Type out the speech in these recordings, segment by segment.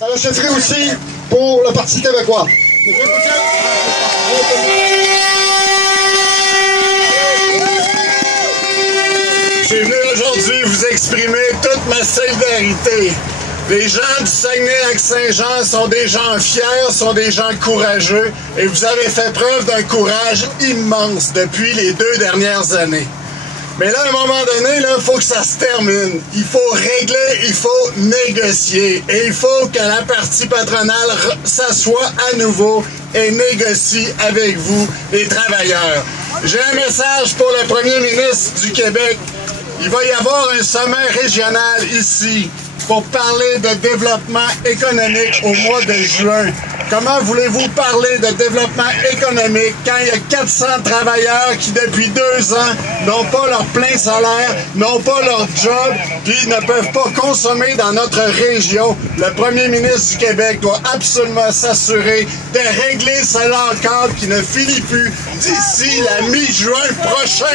À la chefferie aussi pour le Parti québécois. Je suis venu aujourd'hui vous exprimer toute ma solidarité. Les gens du Saguenay-Lac-Saint-Jean sont des gens fiers, sont des gens courageux et vous avez fait preuve d'un courage immense depuis les 2 dernières années. Mais là, à un moment donné, il faut que ça se termine. Il faut régler, il faut négocier. Et il faut que la partie patronale s'assoie à nouveau et négocie avec vous, les travailleurs. J'ai un message pour le premier ministre du Québec. Il va y avoir un sommet régional ici pour parler de développement économique au mois de juin. Comment voulez-vous parler de développement économique quand il y a 400 travailleurs qui, depuis 2 ans, n'ont pas leur plein salaire, n'ont pas leur job, puis ne peuvent pas consommer dans notre région? Le premier ministre du Québec doit absolument s'assurer de régler ce cadre qui ne finit plus d'ici la mi-juin prochain.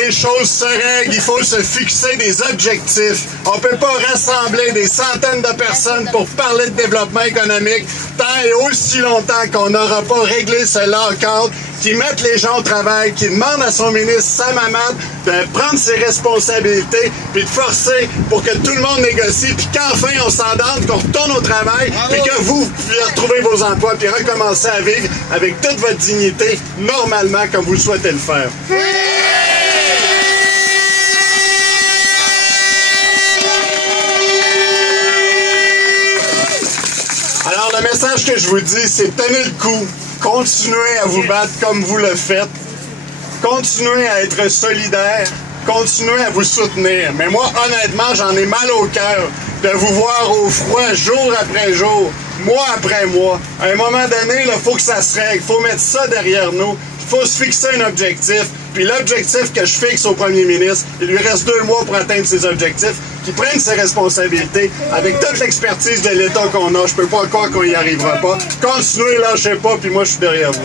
Les choses se règlent, il faut se fixer des objectifs. On ne peut pas rassembler des centaines de personnes pour parler de développement économique tant et aussi longtemps qu'on n'aura pas réglé ce cadre, qui mette les gens au travail, qui demande à son ministre Sam Hamad de prendre ses responsabilités puis de forcer pour que tout le monde négocie puis qu'enfin on s'entende, qu'on retourne au travail puis que vous puissiez retrouver vos emplois puis recommencer à vivre avec toute votre dignité normalement comme vous le souhaitez le faire. Alors, le message que je vous dis, c'est tenez le coup, continuez à vous battre comme vous le faites, continuez à être solidaire, continuez à vous soutenir. Mais moi, honnêtement, j'en ai mal au cœur de vous voir au froid jour après jour, mois après mois. À un moment donné, il faut que ça se règle, il faut mettre ça derrière nous. Il faut se fixer un objectif, puis l'objectif que je fixe au premier ministre, il lui reste 2 mois pour atteindre ses objectifs, qu'il prenne ses responsabilités, avec toute l'expertise de l'État qu'on a, je peux pas croire qu'on y arrivera pas. Continuez, lâchez pas, puis moi je suis derrière vous. Un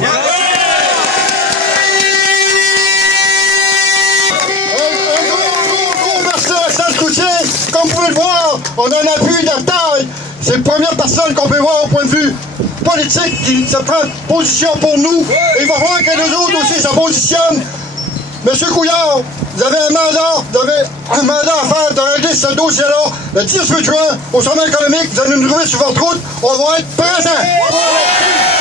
gros merci à Axel Coutier. Comme vous pouvez le voir, on a un appui de taille. C'est la première personne qu'on peut voir au point de vue politique qui se prend position pour nous. Et il va falloir que les autres aussi se positionnent. Monsieur Couillard, vous avez un mandat à faire de régler ce dossier-là. Le 18 juin, au sommet économique, vous allez nous trouver sur votre route. On va être présents.